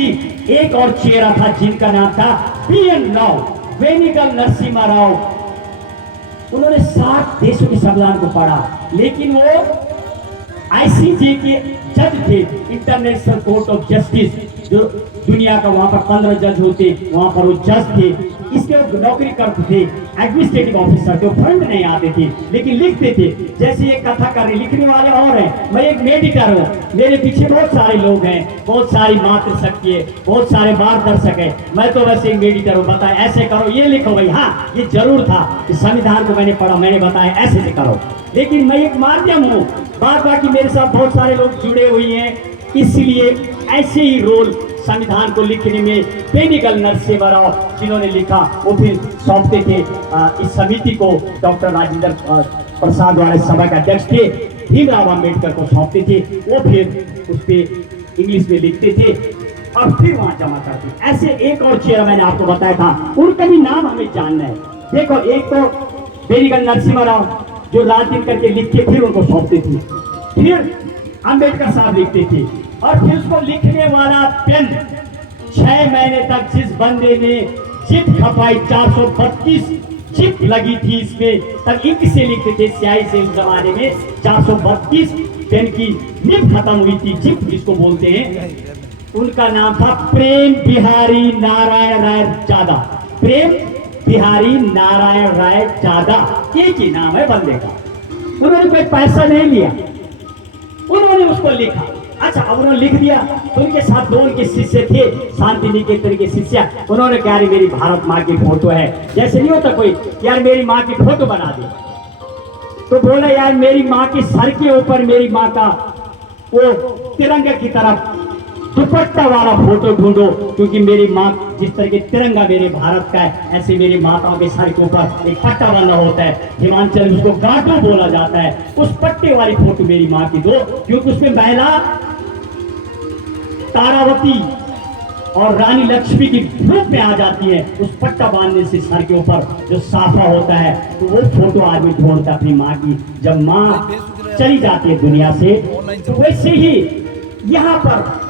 एक और चेहरा था जिनका नाम था BN राव, वेनिगल नरसिम्हा राव। उन्होंने 60 देशों के संविधान को पढ़ा, लेकिन वो ICJ के जज थे, इंटरनेशनल कोर्ट ऑफ जस्टिस, जो दुनिया का वहां पर 15 जज होते, वहां पर वो जज थे। इसके वो नौकरी करते थे, एडमिनिस्ट्रेटिव ऑफिसर थे, फंड नहीं आते थे, लेकिन लिखते थे। जैसे ये कथा कर लिखने वाले और हैं, मैं एक मेडिटर हूँ, मेरे पीछे बहुत सारे लोग हैं, बहुत सारी मातृशक्ति है, बहुत सारे मार्गदर्शक है। मैं तो वैसे एक मेडिटर हूँ, बताया ऐसे करो, ये लिखो भाई, हाँ ये जरूर था, इस संविधान को मैंने पढ़ा, मैंने बताया ऐसे से करो। लेकिन मैं एक माध्यम हूँ, बाकी मेरे साथ बहुत सारे लोग जुड़े हुए हैं, इसलिए ऐसे ही रोल संविधान को लिखने में वेनिगल नरसिम्हा राव जिन्होंने लिखा, वो फिर सौंपते थे इस समिति को। डॉक्टर राजेंद्र प्रसाद वाले सभा के अध्यक्ष थे, भीमराव अम्बेडकर को सौंपते थे, वो फिर उस पर इंग्लिश में लिखते थे और फिर वहां जमा करते। ऐसे एक और चेहरा मैंने आपको बताया था, उनका भी नाम हमें जानना है। देखो, एक तो वेनिगल नरसिम्हा राव जो रात दिन करके लिख के फिर उनको सौंपते थे, फिर अम्बेडकर साहब लिखते थे, और फिर उसको लिखने वाला पेन 6 महीने तक जिस बंदे ने चिप खपाई, 432 चिप लगी थी इसमें, तब इंक से लिखते थे, स्याही से। उस जमाने में 432 पेन की निब खत्म हुई थी, चिप जिसको बोलते हैं। उनका नाम था प्रेम बिहारी नारायण राय जादा। प्रेम बिहारी नारायण राय जादा, एक ही नाम है बंदे का। उन्होंने कोई पैसा नहीं लिया, उन्होंने उसको लिखा। अच्छा, अब उन्होंने लिख दिया, तो उनके साथ 2 उनके शिष्य थे, शांति निकेतन के शिष्य। उन्होंने कहा, मेरी भारत माँ की फोटो है, जैसे नहीं होता कोई, यार मेरी माँ की फोटो बना दे। तो बोला, यार मेरी माँ के सर के ऊपर मेरी माँ का वो तिरंगे की तरफ दुपट्टा वाला फोटो ढूंढो, क्योंकि मेरी माँ जिस तरह के तिरंगा मेरे भारत का है, ऐसे मेरी माताओं के सर के ऊपर एक पट्टा बंधा होता है, हिमाचल में उसको गाटो बोला जाता है। उस पट्टे वाली फोटो मेरी माँ की दो, क्योंकि उसमें महिला तारावती और रानी लक्ष्मी की रूप में आ जाती है। उस पट्टा बांधने से सर के ऊपर जो साफा होता है, तो वो फोटो आदमी ढूंढता अपनी माँ की, जब माँ चली जाती है दुनिया से। तो वैसे ही यहाँ पर